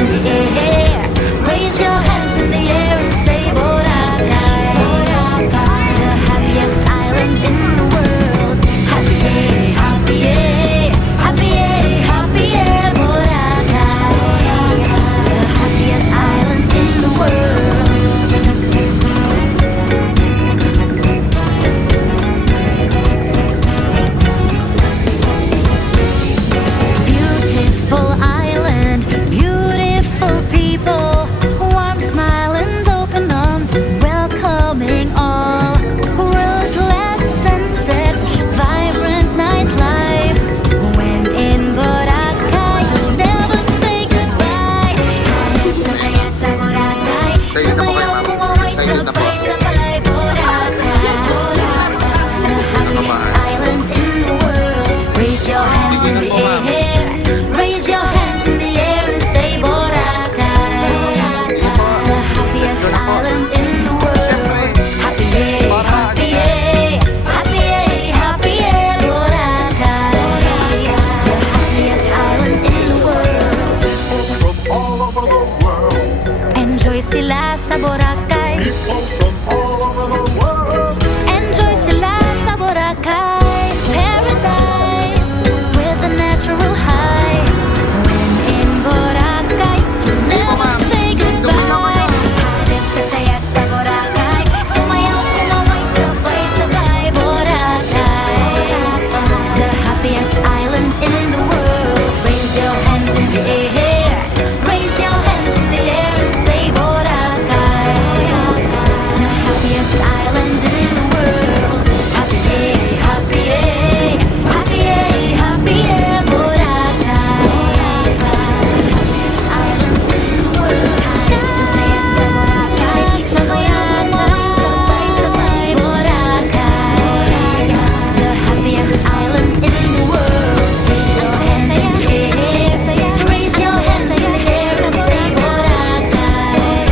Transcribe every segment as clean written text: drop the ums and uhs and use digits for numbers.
in the air. Raise your hands in the air and say Boracay. Boracay, the happiest island in the world. Happy, happy, happy, happy, Boracay, the happiest island in the world. Beautiful island, beautiful people, warm smile and open arms, welcoming all. World-class sunsets, vibrant nightlife. When in Boracay, you'll never say goodbye. Hanap sa saya sa Boracay, Sa'yo na po kayo, ma'am. sumaway Sa'yo na po. sabay-sabay. Boracay, the happiest island in the world. Raise your hands Sige in na the po, ma'am. air. Raise your hands in the air and say Boracay, the happiest island in the world. Happy, happy, happy, happy, Boracay, the happiest island in the world. From all over the world, Enjoy sila sa Boracay. people from all over the world. Enjoy sila sa Boracay. Paradise with a natural high. When in Boracay, you'll never say goodbye. Hanap sa saya sa Boracay, sumayaw, kumaway, sabay-sabay. Boracay, the happiest island in the world. Raise your hands in the air. Raise your hands in the air and say Boracay, the happiest island in the world. Happy, happy, happy, happy, Boracay, the happiest island in the world. Hanap sa saya sa Boracay, sumayaw, kumaway, sabay-sabay. Boracay, the happiest island in the world. Raise your hands in the air. Raise your hands in the air and say Boracay,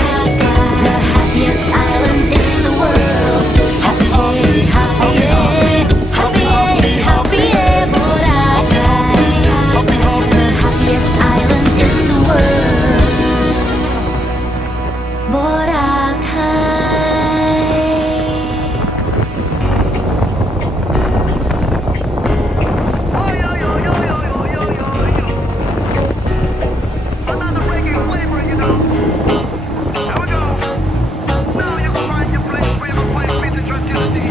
the happiest island in the world. Happy, happy, happy, happy, Boracay, the happiest island in the world. Boracay. Another reggae flavor, you know. Here we go. Now you can find your place where you can find peace and tranquility.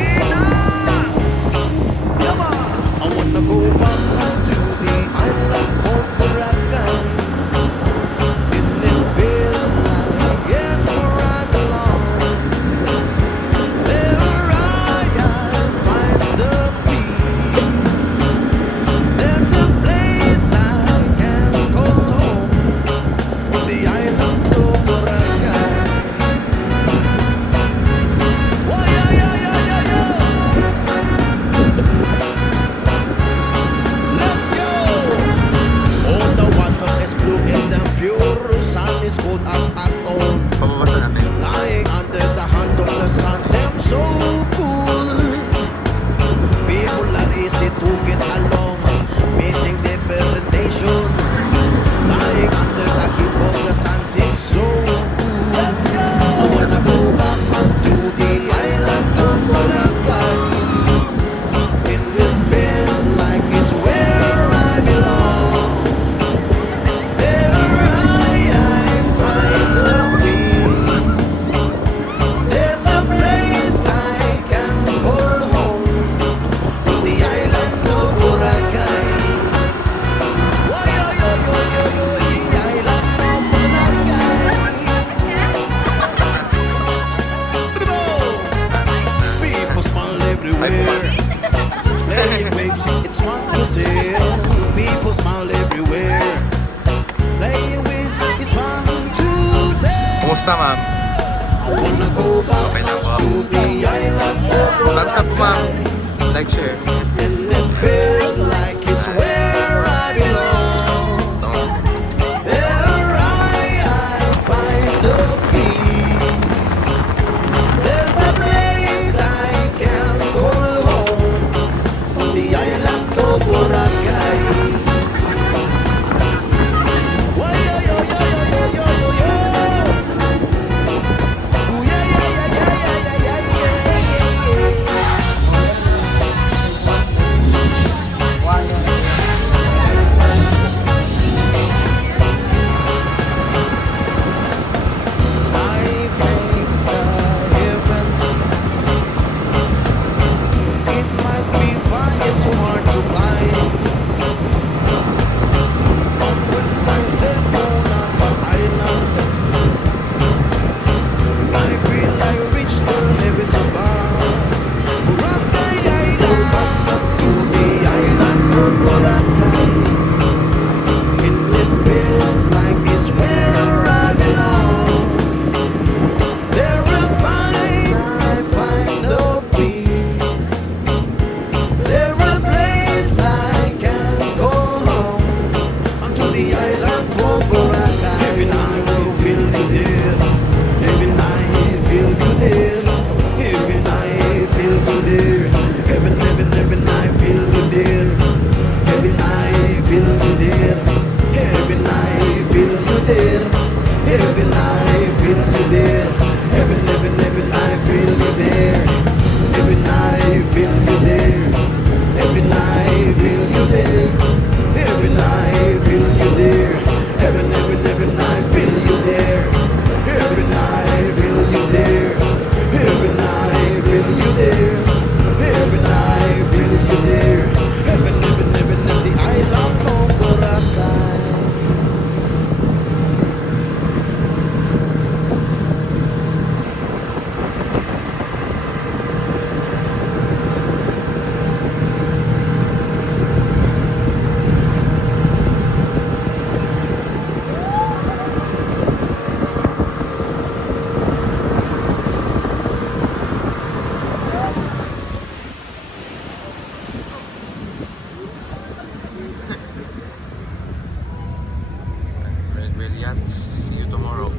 Pilipinas! Come on! I wanna go back to the island called Boracay. It feels like it's where I belong. There I find the peace. There's a place I can call home on the island of Boracay. Oh yeah, yeah, yeah, yeah, yeah. Let's go! All the water is blue and the pure sun is cold as a stone. Pababasa natin. Lying under the hand of the sun seems so cool. People are easy to get along, meeting different nations. Lying under the heat of the sun seems so cool. Let's go! I wanna go back to the island of Boracay. It feels like it's where I belong. There I find the peace. There's a place I can call home, to the island of Boracay. Oh, yo, yo, yo, yo, yo, the island of Boracay. People smile everywhere. Playing waves, it's fun to tell. People smile everywhere. Playing waves, it's fun to tell. Kumusta, ma'am? I wanna go back Okay na po. to the island of Thumbs up, ma'am. Like, share. and it feels like it's where I belong. Ito. There I find the peace. There's a place I can call home, on the island of Boracay. Brilliance. See you tomorrow.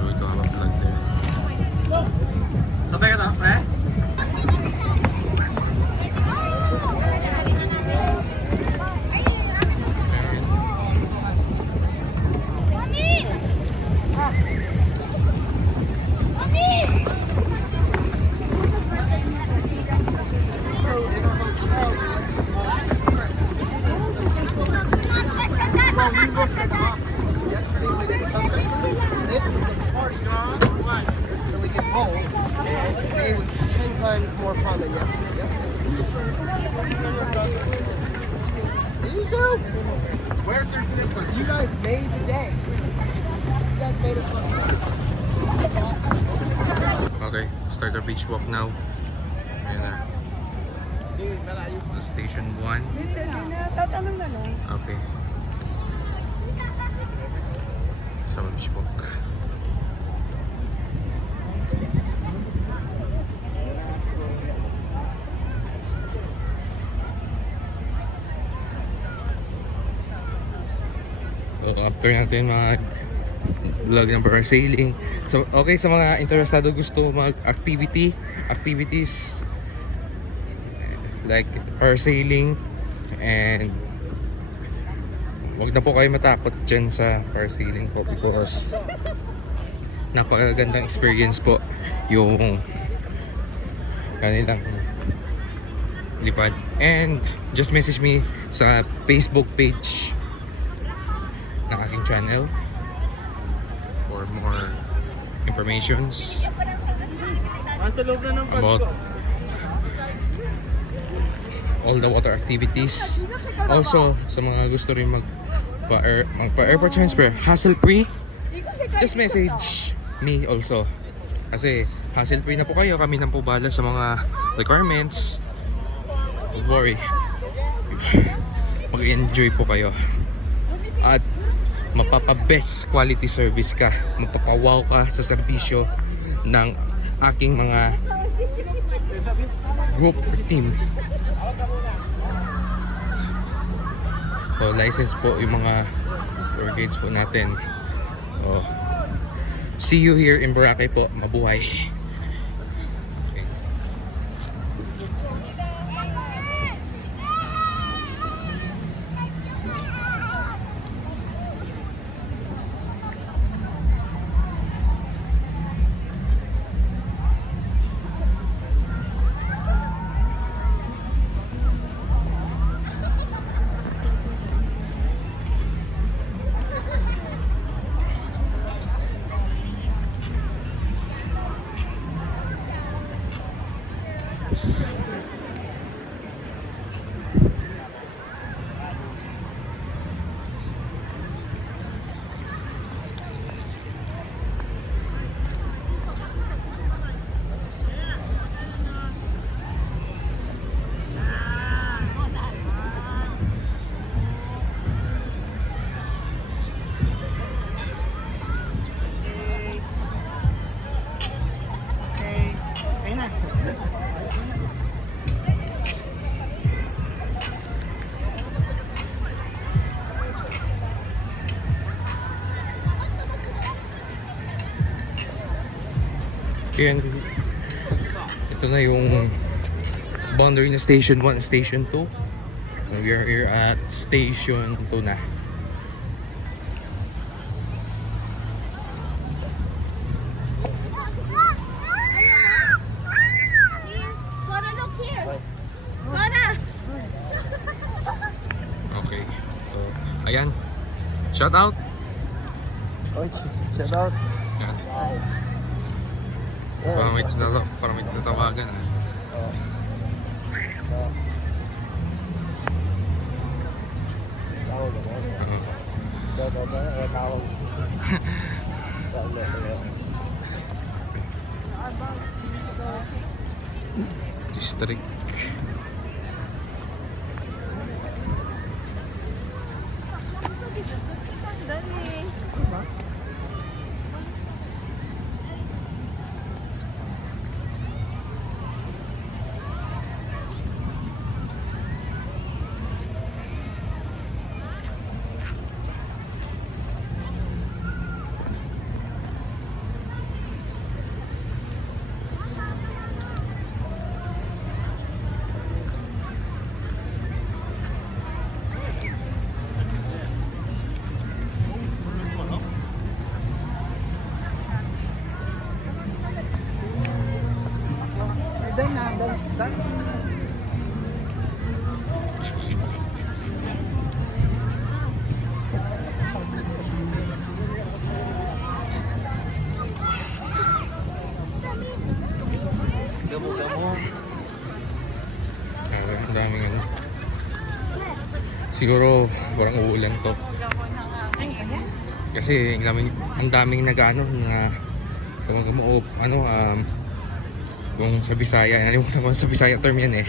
We're going to have a vlog there. Sabay ka na, pre? Yesterday we did sunset cruise. This is the party one. So we get home. Today was 10 times more fun than yesterday. You too? Where's your slipper? You guys made the day. You guys made it fun. Okay, start our beach walk now. Ayan na. Station 1. Okay. Sa beach walk. So, after natin mag-vlog ng parasailing. So, okay, sa mga interesado gusto activities like parasailing, and wag na po kayo matakot dyan sa parasailing po because napakagandang experience po yung kanilang lipad. And just message me sa Facebook page ng aking channel for more informations about all the water activities. Also, sa mga gusto rin magpa-airport transfer, hassle-free, just message me also. Kasi hassle-free na po kayo, kami na po bahala sa mga requirements. Don't worry. Mag-enjoy po kayo. At mapapa-best quality service ka. Mapapawaw ka sa serbisyo ng aking mga group team. So, license po yung mga tour guides po natin. So, see you here in Boracay po. Mabuhay. Okay. Ayan, ito na yung boundary na Station 1, Station 2. We are here at Station 2 na. Okay, so ayan, shout out. Okay, shout out. Ayan. Parang may tatawagan. District. siguro parang uulan to. Kasi ang daming nag-ano na yung sa Bisaya, nalimutan ko sa Bisaya term yan eh.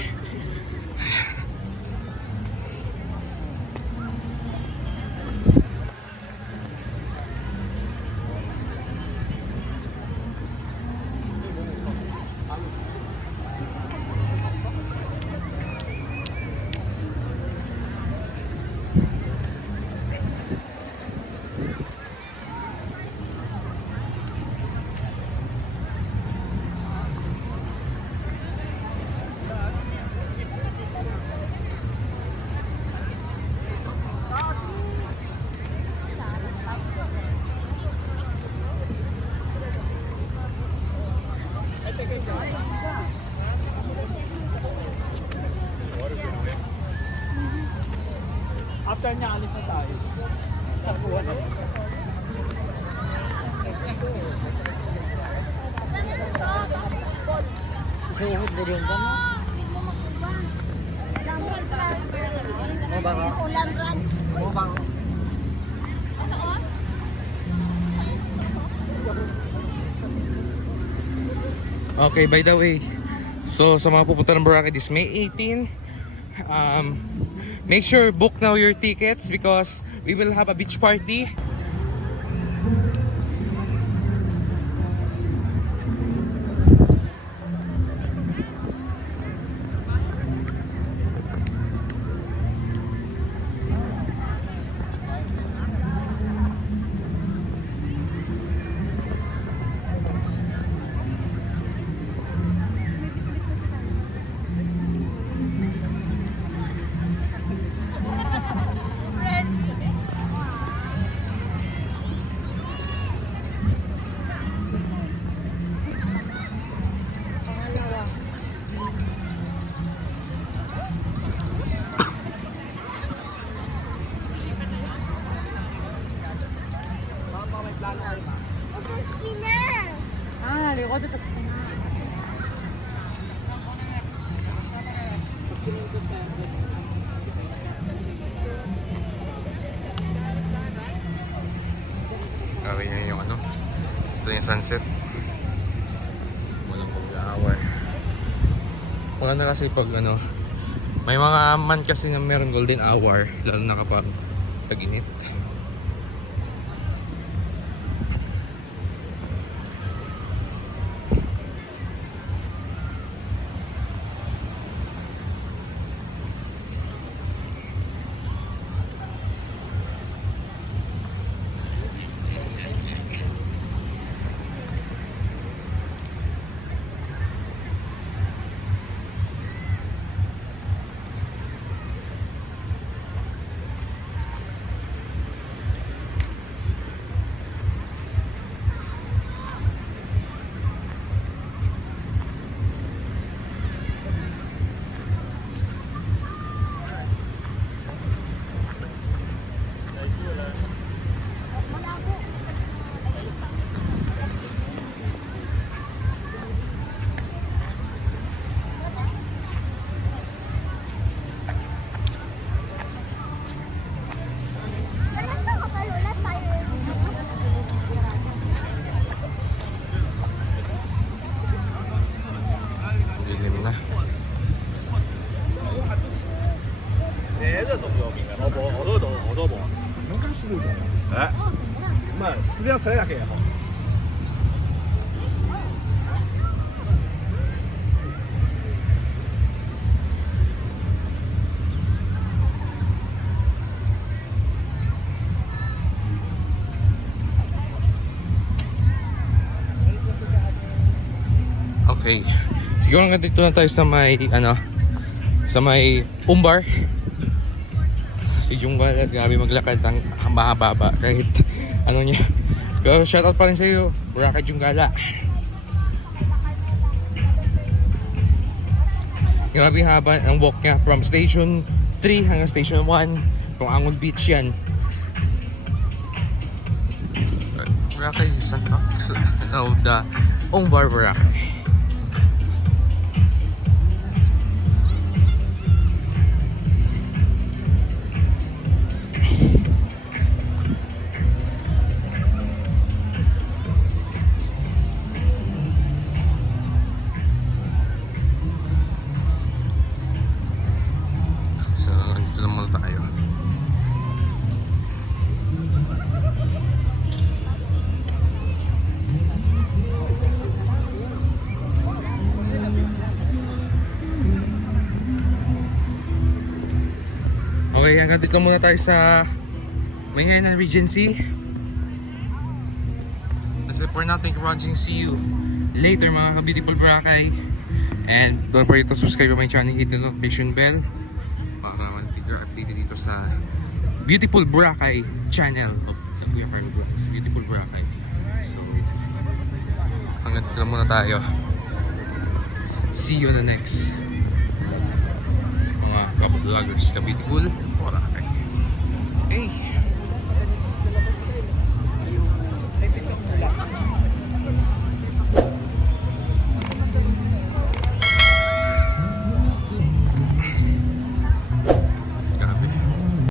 After niya, alis na tayo. Sa buwan. Okay, by the way, so sa mga pupunta ng Boracay this May 18, make sure book now your tickets because we will have a beach party. Gawin niya yung ano, ito yung sunset. Walang pag-aaway. Maganda kasi pag ano, may mga man kasi na meron golden hour, lalo na kapag tag-init. Dilim na. 哎，唔係，私家車嚟嘅。 Okay. Siguro hanggang dito na tayo sa may sa may Umbar. Si Junggala, grabe maglakad ng mahaba kahit ano niya. Pero shoutout pa rin sa iyo, Boracay Junggala. Grabe haba ang walk niya from Station 3 hanggang Station 1. Kung Angon Beach yan. Boracay is the Umbar Boracay. hanggang dito muna tayo sa Mayayanan Regency. That's it for now. Thank you for watching. See you later mga ka-beautiful Boracay. And don't forget to subscribe to my channel, hit the notification bell para mantitigre updated dito sa Beautiful Boracay channel of the Kuya Carlo Vlogs. Beautiful Boracay. So hanggang dito muna tayo. See you on the next mga ka-vloggers ka Beautiful Boracay. Hey!